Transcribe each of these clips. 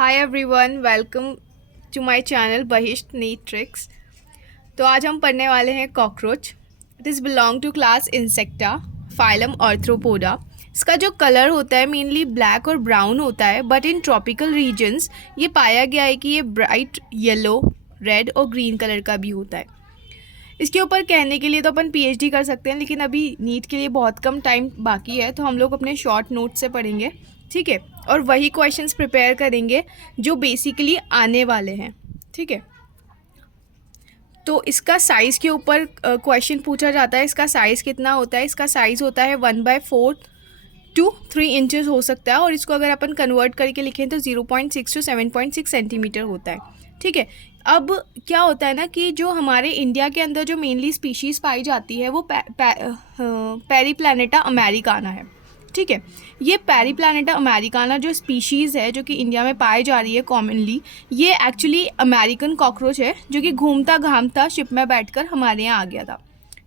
Hi everyone, welcome to my channel बहिष्ट NEET tricks. तो आज हम पढ़ने वाले हैं cockroach. It is belong to class Insecta, phylum Arthropoda. इसका जो कलर होता है मेनली ब्लैक और ब्राउन होता है, बट इन ट्रॉपिकल रीजन्स ये पाया गया है कि ये ब्राइट येलो, रेड और ग्रीन कलर का भी होता है। इसके ऊपर कहने के लिए तो अपन पीएचडी कर सकते हैं, लेकिन अभी नीट के लिए बहुत कम टाइम बाकी है, तो हम लोग अपने शॉर्ट नोट से पढ़ेंगे, ठीक है। और वही क्वेश्चंस प्रिपेयर करेंगे जो बेसिकली आने वाले हैं, ठीक है। तो इसका साइज़ के ऊपर क्वेश्चन पूछा जाता है, इसका साइज़ कितना होता है। इसका साइज़ होता है 1/4 टू 3 इंचज़ हो सकता है, और इसको अगर अपन कन्वर्ट करके लिखें तो 0.6 टू 7.6 सेंटीमीटर होता है, ठीक है। अब क्या होता है ना कि जो हमारे इंडिया के अंदर जो मेनली स्पीशीज़ पाई जाती है वो पेरीप्लैनेटा अमेरिकाना है, ठीक है। ये पेरीप्लैनेटा अमेरिकाना जो स्पीशीज़ है जो कि इंडिया में पाई जा रही है कॉमनली, ये एक्चुअली अमेरिकन कॉकरोच है जो कि घूमता घामता शिप में बैठकर हमारे यहाँ आ गया था,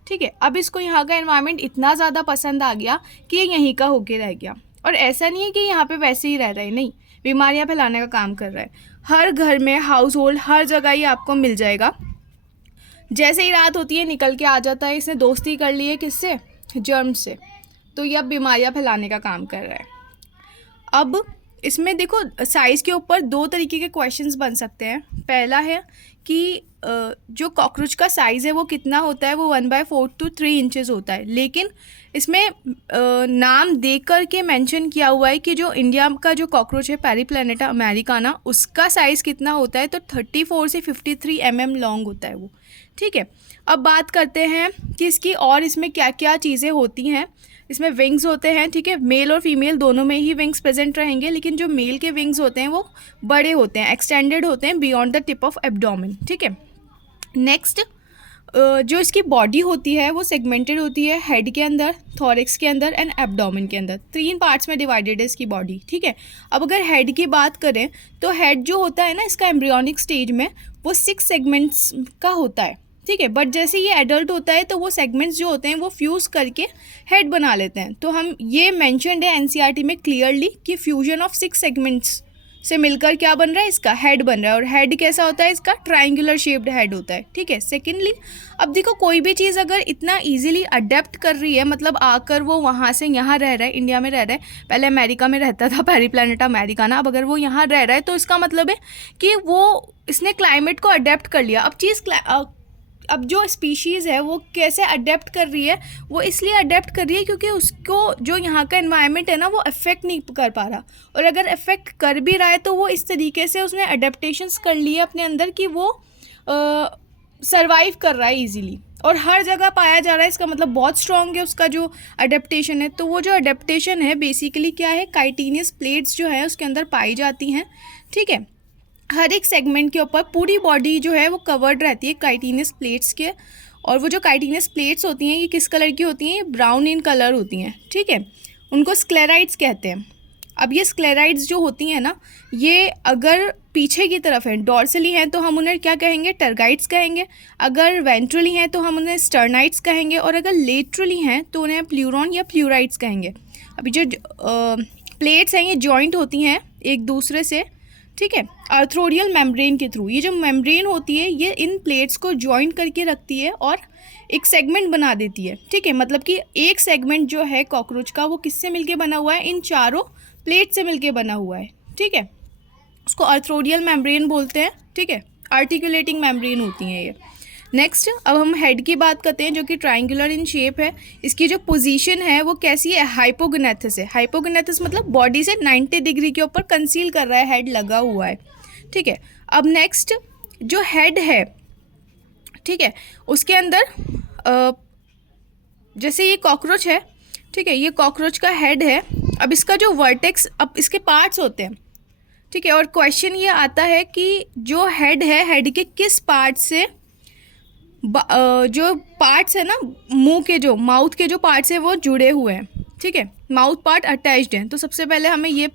ठीक है। अब इसको यहाँ का एनवायरनमेंट इतना ज़्यादा पसंद आ गया कि ये यहीं का होके रह गया। और ऐसा नहीं है कि यहाँ पे वैसे ही रह रहा है, नहीं, बीमारियाँ फैलाने का काम कर रहा है। हर घर में, हाउस होल्ड, हर जगह ये आपको मिल जाएगा। जैसे ही रात होती है निकल के आ जाता है। इसने दोस्ती कर ली है किससे? जर्म से। तो ये अब बीमारियाँ फैलाने का काम कर रहा है। अब इसमें देखो, साइज़ के ऊपर दो तरीके के क्वेश्चंस बन सकते हैं। पहला है कि जो कॉकरोच का साइज़ है वो कितना होता है, वो 1/4 टू 3 इंचज़ होता है। लेकिन इसमें नाम देख कर के मेंशन किया हुआ है कि जो इंडिया का जो कॉकरोच है पेरीप्लैनेटा अमेरिकाना, उसका साइज़ कितना होता है, तो 34 से 53 लॉन्ग होता है वो, ठीक है। अब बात करते हैं कि इसकी और इसमें क्या क्या चीज़ें होती हैं। इसमें विंग्स होते हैं, ठीक है। मेल और फीमेल दोनों में ही विंग्स प्रेजेंट रहेंगे, लेकिन जो मेल के विंग्स होते हैं वो बड़े होते हैं, एक्सटेंडेड होते हैं beyond the tip of abdomen, ठीक है। नेक्स्ट, जो इसकी बॉडी होती है वो सेगमेंटेड होती है, हेड के अंदर, थॉरिक्स के अंदर एंड एब्डोमेन के अंदर। 3 पार्ट्स में डिवाइडेड है इसकी बॉडी, ठीक है। अब अगर हेड की बात करें तो हेड जो होता है ना इसका एम्ब्रियोनिक स्टेज में, वो 6 सेगमेंट्स का होता है, ठीक है। बट जैसे ये एडल्ट होता है तो वो सेगमेंट्स जो होते हैं वो फ्यूज़ करके हेड बना लेते हैं। तो हम ये मेंशन्ड है एनसीईआरटी में क्लियरली कि फ्यूजन ऑफ 6 सेगमेंट्स से मिलकर क्या बन रहा है, इसका हेड बन रहा है। और हेड कैसा होता है इसका? ट्रायंगुलर शेप्ड हेड होता है, ठीक है। सेकेंडली, अब देखो कोई भी चीज़ अगर इतना ईजिली अडेप्ट कर रही है, मतलब आकर वो वहाँ से यहाँ रह रहा है, इंडिया में रह रहा है, पहले अमेरिका में रहता था पेरीप्लैनेटा अमेरिकाना, अब अगर वो यहाँ रह रहा है तो इसका मतलब है कि वो इसने क्लाइमेट को अडेप्ट कर लिया। अब जो स्पीशीज़ है वो कैसे अडेप्ट कर रही है, वो इसलिए अडेप्ट कर रही है क्योंकि उसको जो यहाँ का एनवायरनमेंट है ना वो अफेक्ट नहीं कर पा रहा। और अगर अफेक्ट कर भी रहा है तो वो इस तरीके से उसने अडेप्टेशंस कर लिए अपने अंदर कि वो सरवाइव कर रहा है ईजीली, और हर जगह पाया जा रहा है। इसका मतलब बहुत स्ट्रॉन्ग है उसका जो अडेप्टेशन है। तो वो जो अडेप्टेशन है बेसिकली क्या है, काइटिनियस प्लेट्स जो है उसके अंदर पाई जाती हैं, ठीक है। हर एक सेगमेंट के ऊपर पूरी बॉडी जो है वो कवर्ड रहती है काइटिनियस प्लेट्स के। और वो जो काइटिनियस प्लेट्स होती हैं ये किस कलर की होती हैं? ये ब्राउन इन कलर होती हैं, ठीक है। उनको स्क्लेराइड्स कहते हैं। अब ये स्क्लेराइड्स जो होती हैं ना, ये अगर पीछे की तरफ हैं, डॉर्सली हैं, तो हम उन्हें क्या कहेंगे? टर्गाइट्स कहेंगे। अगर वेंट्रली हैं तो हम उन्हें स्टर्नाइट्स कहेंगे। और अगर लेटरली हैं तो उन्हें प्लूरॉन या प्लूराइड्स कहेंगे। अभी जो प्लेट्स हैं ये जॉइंट होती हैं एक दूसरे से, ठीक है, आर्थ्रोडियल मेम्ब्रेन के थ्रू। ये जो मेम्ब्रेन होती है ये इन प्लेट्स को जॉइंट करके रखती है और एक सेगमेंट बना देती है, ठीक है। मतलब कि एक सेगमेंट जो है कॉकरोच का वो किससे मिलके बना हुआ है? इन चारों प्लेट से मिलके बना हुआ है, ठीक है। उसको आर्थ्रोडियल मेम्ब्रेन बोलते हैं, ठीक है। आर्टिकुलेटिंग मेम्ब्रेन होती हैं ये। नेक्स्ट, अब हम हेड की बात करते हैं जो कि ट्रायंगुलर इन शेप है। इसकी जो पोजीशन है वो कैसी है? हाइपोगनेथस है। हाइपोगनेथस मतलब बॉडी से 90 डिग्री के ऊपर कंसील कर रहा है, हेड लगा हुआ है, ठीक है। अब नेक्स्ट, जो हेड है, ठीक है, उसके अंदर जैसे ये कॉकरोच है, ठीक है, ये कॉकरोच का हेड है। अब इसका जो वर्टेक्स, अब इसके पार्ट्स होते हैं, ठीक है। और क्वेश्चन ये आता है कि जो हेड है, हेड के किस पार्ट से जो पार्ट्स है ना, मुंह के जो माउथ के जो पार्ट्स है वो जुड़े हुए हैं, ठीक है। माउथ पार्ट अटैच्ड हैं। तो सबसे पहले हमें ये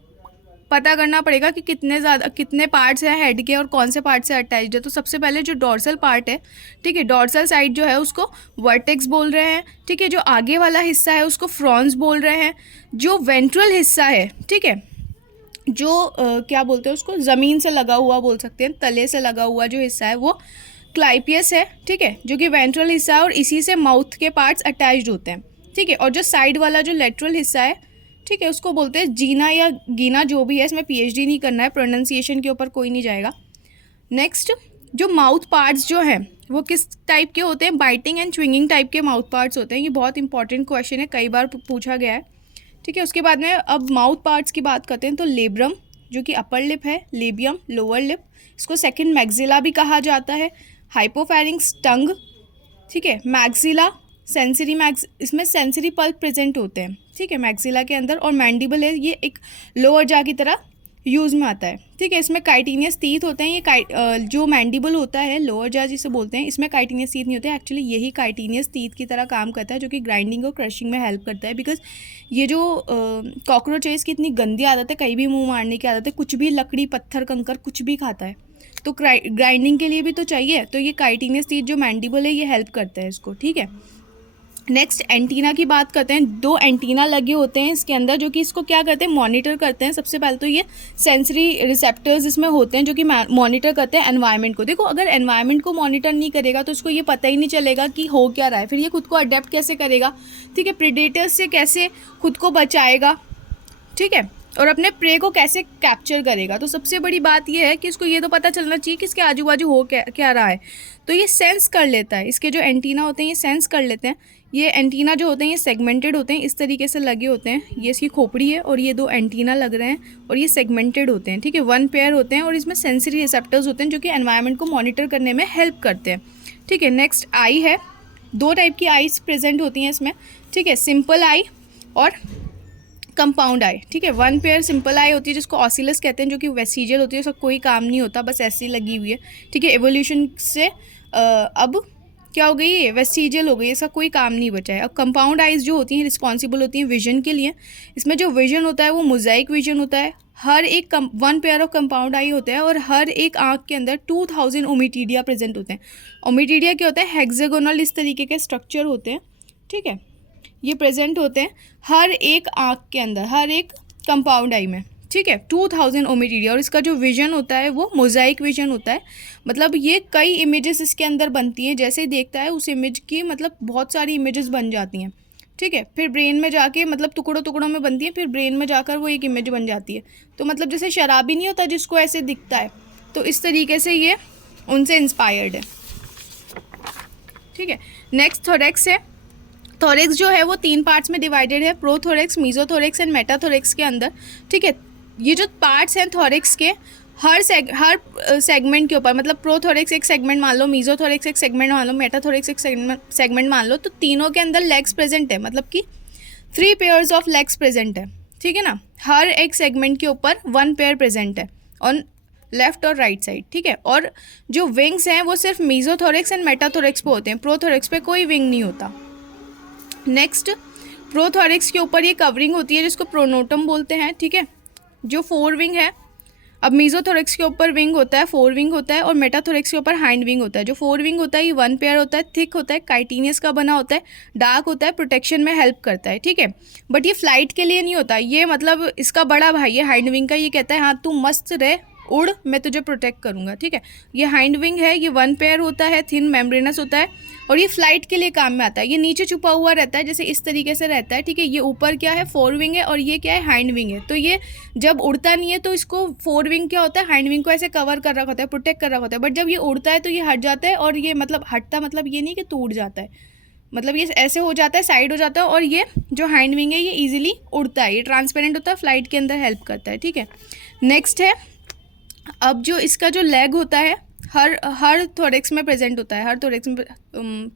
पता करना पड़ेगा कि कितने पार्ट्स हैं हेड के और कौन से पार्ट से अटैच्ड है। तो सबसे पहले जो डॉर्सल पार्ट है, ठीक है, डॉर्सल साइड जो है उसको वर्टेक्स बोल रहे हैं, ठीक है। जो आगे वाला हिस्सा है उसको फ्रॉन्स बोल रहे हैं। जो वेंट्रल हिस्सा है, ठीक है, जो क्या बोलते हैं उसको, ज़मीन से लगा हुआ बोल सकते हैं, तले से लगा हुआ जो हिस्सा है वो क्लाइपियस है, ठीक है, जो कि वेंट्रल हिस्सा है और इसी से माउथ के पार्ट्स अटैच्ड होते हैं, ठीक है। और जो साइड वाला जो लेटरल हिस्सा है, ठीक है, उसको बोलते हैं जीना या गीना, जो भी है। इसमें पीएचडी नहीं करना है, प्रोनाउंसिएशन के ऊपर कोई नहीं जाएगा। नेक्स्ट, जो माउथ पार्ट्स जो हैं वो किस टाइप के होते हैं? बाइटिंग एंड च्विंगिंग टाइप के माउथ पार्ट्स होते हैं। ये बहुत इंपॉर्टेंट क्वेश्चन है, कई बार पूछा गया है, ठीक है। उसके बाद में अब माउथ पार्ट्स की बात करते हैं, तो लेब्रम जो कि अपर लिप है, लेबियम लोअर लिप, इसको सेकंड मैक्सिला भी कहा जाता है, हाइपोफैरिंग्स टंग, ठीक है, मैक्सिला सेंसरी इसमें सेंसरी पल्प प्रेजेंट होते हैं, ठीक है, मैक्सिला के अंदर। और मैंडिबल है, ये एक लोअर जा की तरह यूज़ में आता है, ठीक है। इसमें काइटिनियस टीथ होते हैं। ये जो मैंडिबल होता है, लोअर जा जिसे बोलते हैं, इसमें काइटिनियस टीथ नहीं होते हैं। एक्चुअली यही काइटिनियस टीथ की तरह काम करता है, जो कि ग्राइंडिंग और क्रशिंग में हेल्प करता है। बिकॉज ये जो कॉकरोच है, इसकी इतनी गंदी आदत है, कहीं भी मुंह मारने की आदत है, कुछ भी लकड़ी पत्थर कंकर कुछ भी खाता है, तो ग्राइंडिंग के लिए भी तो चाहिए। तो ये काइटिनियस टीथ जो मैंडिबल है, ये हेल्प करता है इसको, ठीक है। नेक्स्ट, एंटीना की बात करते हैं। 2 एंटीना लगे होते हैं इसके अंदर, जो कि इसको क्या करते हैं? मॉनिटर करते हैं। सबसे पहले तो ये सेंसरी रिसेप्टर्स इसमें होते हैं, जो कि मॉनिटर करते हैं एनवायरनमेंट को। देखो, अगर एनवायरनमेंट को मॉनिटर नहीं करेगा तो इसको ये पता ही नहीं चलेगा कि हो क्या रहा है, फिर ये खुद को अडेप्ट कैसे करेगा, ठीक है, प्रेडेटर्स से कैसे खुद को बचाएगा, ठीक है, और अपने प्रे को कैसे कैप्चर करेगा। तो सबसे बड़ी बात ये है कि इसको ये तो पता चलना चाहिए कि इसके आजू बाजू हो क्या रहा है, तो ये सेंस कर लेता है। इसके जो एंटीना होते हैं ये सेंस कर लेते हैं। ये एंटीना जो होते हैं ये सेगमेंटेड होते हैं, इस तरीके से लगे होते हैं। ये इसकी खोपड़ी है और ये 2 एंटीना लग रहे हैं और ये सेगमेंटेड होते हैं, ठीक है, 1 पेयर होते हैं। और इसमें सेंसरी रिसेप्टर्स होते हैं, जो कि एनवायरनमेंट को मॉनिटर करने में हेल्प करते हैं, ठीक है। नेक्स्ट, आई है। 2 टाइप की आईज प्रेजेंट होती हैं इसमें, ठीक है, सिंपल आई और कंपाउंड आई, ठीक है। 1 पेयर सिंपल आई होती है, जिसको ऑसिलस कहते हैं, जो कि वेस्टिजियल होती है, उसका कोई काम नहीं होता, बस ऐसी लगी हुई है, ठीक है। एवोल्यूशन से अब क्या हो गई है? वेस्टिजियल हो गई, इसका कोई काम नहीं बचा है। अब कंपाउंड आइज जो होती हैं रिस्पॉन्सिबल होती हैं विजन के लिए। इसमें जो विजन होता है वो मोजाइक विजन होता है। हर एक 1 पेयर ऑफ कंपाउंड आई होता है और हर एक आँख के अंदर 2000 ओमिटीडिया प्रेजेंट होते हैं। ओमिटीडिया क्या होता है? हेक्सागोनल इस तरीके के स्ट्रक्चर होते हैं, ठीक है, ये प्रेजेंट होते हैं हर एक आँख के अंदर, हर एक कंपाउंड आई में, ठीक है, 2000 ओमिटीडिया। और इसका जो विजन होता है वो मोजाइक विजन होता है, मतलब ये कई इमेजेस इसके अंदर बनती हैं। जैसे ही देखता है उस इमेज की मतलब बहुत सारी इमेजेस बन जाती हैं, ठीक है, फिर ब्रेन में जाके मतलब टुकड़ों टुकड़ों में बनती है, फिर ब्रेन में जाकर वो एक इमेज बन जाती है। तो मतलब जैसे शराबी नहीं होता जिसको ऐसे दिखता है, तो इस तरीके से ये उनसे इंस्पायर्ड है, ठीक है। नेक्स्ट, थोरेक्स है। थोरेक्स जो है वो 3 पार्ट्स में डिवाइडेड है, प्रोथोरेक्स, मीजोथोरेक्स एंड मेटाथोरेक्स के अंदर, ठीक है। ये जो पार्ट्स हैं थोरेक्स के, हर सेगमेंट के ऊपर, मतलब प्रोथोरेक्स एक सेगमेंट मान लो, मीजोथोरेक्स एक सेगमेंट मान लो, मेटाथोरेक्स एक सेगमेंट मान लो, तो तीनों के अंदर लेग्स प्रेजेंट है, मतलब कि 3 पेयर्स ऑफ लेग्स प्रेजेंट है, ठीक है ना। हर एक सेगमेंट के ऊपर 1 पेयर प्रेजेंट है ऑन लेफ्ट और राइट साइड, ठीक है। और जो विंग्स हैं वो सिर्फ मीजोथोरेक्स एंड मेटाथोरेक्स पे होते हैं, प्रोथोरेक्स पे कोई विंग नहीं होता। नेक्स्ट, प्रोथोरेक्स के ऊपर ये कवरिंग होती है जिसको प्रोनोटम बोलते हैं, ठीक है, जो 4 विंग है। अब मीजोथोरेक्स के ऊपर विंग होता है, 4 विंग होता है, और मेटाथोरेक्स के ऊपर हाइंड विंग होता है। जो 4 विंग होता है ये 1 पेयर होता है, थिक होता है, काइटिनियस का बना होता है, डार्क होता है, प्रोटेक्शन में हेल्प करता है, ठीक है। बट ये फ्लाइट के लिए नहीं होता, ये मतलब इसका बड़ा भाई है हाइंड विंग का, ये कहता है हाँ तू मस्त रहे, उड़, मैं तुझे प्रोटेक्ट करूँगा, ठीक है। ये हाइंड विंग है, ये 1 पेयर होता है, थिन मेम्ब्रेनस होता है, और ये फ्लाइट के लिए काम में आता है। ये नीचे छुपा हुआ रहता है, जैसे इस तरीके से रहता है, ठीक है। ये ऊपर क्या है? 4 विंग है, और ये क्या है? हाइंड विंग है। तो ये जब उड़ता नहीं है तो इसको 4 विंग क्या होता है? हाइंड विंग को ऐसे कवर कर रखा होता है, प्रोटेक्ट कर रखा होता है। बट जब ये उड़ता है तो ये हट जाता है, और ये मतलब हटता मतलब ये नहीं कि टूट जाता है, मतलब ये ऐसे हो जाता है, साइड हो जाता है, और ये जो हाइंड विंग है ये ईजिली उड़ता है, ये ट्रांसपेरेंट होता है, फ्लाइट के अंदर हेल्प करता है, ठीक है। नेक्स्ट है, अब जो इसका जो लेग होता है हर थोरेक्स में प्रेजेंट होता है, हर थोरेक्स में,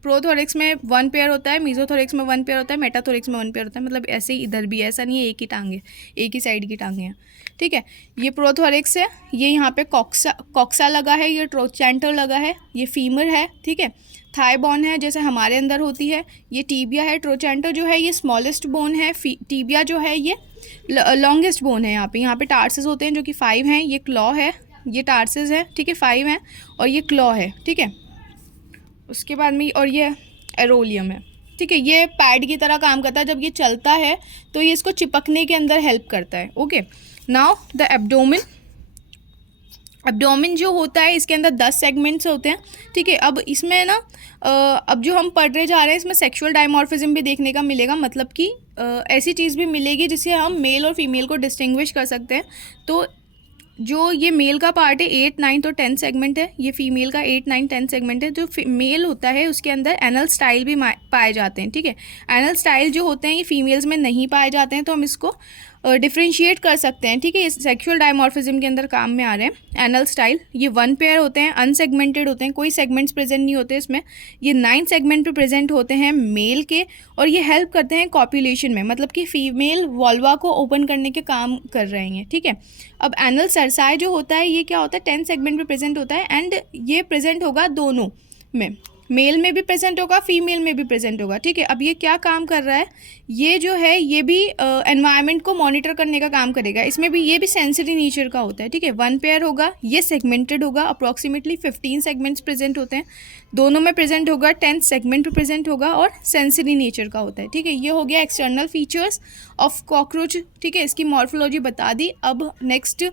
प्रोथोरेक्स में 1 पेयर होता है, मीजोथोरेक्स में 1 पेयर होता है, मेटाथोरेक्स में 1 पेयर होता है, मतलब ऐसे ही इधर भी है, ऐसा नहीं है एक ही टांग है, एक ही साइड की टांगें हैं, ठीक है। ये प्रोथोरेक्स है, ये यहाँ पे कॉक्सा लगा है, ये ट्रोचैंटर लगा है, ये फीमर है, ठीक है। थाई बोन है जैसे हमारे अंदर होती है, ये टीबिया है। ट्रोचैंटर जो है ये स्मॉलेस्ट बोन है, टीबिया जो है ये लॉन्गेस्ट बोन है। यहाँ पे टार्सेस होते हैं जो कि 5 हैं, ये क्लॉ है, ये टार्सेस है, ठीक है, 5 हैं, और ये क्लॉ है, ठीक है। उसके बाद में और ये एरोलियम है, ठीक है। ये पैड की तरह काम करता है, जब ये चलता है तो ये इसको चिपकने के अंदर हेल्प करता है, ओके। नाउ द एब्डोमेन जो होता है इसके अंदर 10 सेगमेंट्स होते हैं, ठीक है। अब इसमें ना अब जो हम पढ़ने जा रहे हैं इसमें सेक्सुअल डायमॉर्फिज्म भी देखने का मिलेगा, मतलब कि ऐसी चीज़ भी मिलेगी जिससे हम मेल और फीमेल को डिस्टिंग्विश कर सकते हैं। तो जो ये मेल का पार्ट है 8, 9 और 10 सेगमेंट है, ये फीमेल का 8, 9, 10 सेगमेंट है। जो मेल होता है उसके अंदर एनल स्टाइल भी पाए जाते हैं, ठीक है। एनल स्टाइल जो होते हैं ये फीमेल्स में नहीं पाए जाते हैं, तो हम इसको डिफ्रेंशिएट कर सकते हैं, ठीक है। ये सेक्सुअल डायमॉर्फिज्म के अंदर काम में आ रहे हैं। एनल स्टाइल ये 1 पेयर होते हैं, अनसेगमेंटेड होते हैं, कोई सेगमेंट्स प्रेजेंट नहीं होते इसमें। ये 9 सेगमेंट पे प्रेजेंट होते हैं मेल के, और ये हेल्प करते हैं कॉपुलेशन में, मतलब कि फीमेल वॉल्वा को ओपन करने के काम कर रहे हैं, ठीक है। अब एनल सरसाई जो होता है ये क्या होता है, 10 सेगमेंट पे प्रेजेंट होता है, एंड ये प्रेजेंट होगा दोनों में, मेल में भी प्रेजेंट होगा, फीमेल में भी प्रेजेंट होगा, ठीक है। अब ये क्या काम कर रहा है, ये जो है ये भी एनवायरनमेंट को मॉनिटर करने का काम करेगा। इसमें भी ये भी सेंसिटिव नेचर का होता है, ठीक है। 1 पेयर होगा, ये सेगमेंटेड होगा, अप्रॉक्सीमेटली 15 सेगमेंट्स प्रेजेंट होते हैं, दोनों में प्रेजेंट होगा, 10 सेगमेंट पे प्रेजेंट होगा, और सेंसिटिव नेचर का होता है, ठीक है। ये हो गया एक्सटर्नल फीचर्स ऑफ कॉकरोच, ठीक है। इसकी मॉर्फोलॉजी बता दी। अब नेक्स्ट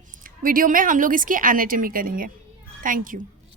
वीडियो में हम लोग इसकी एनाटॉमी करेंगे। Thank you.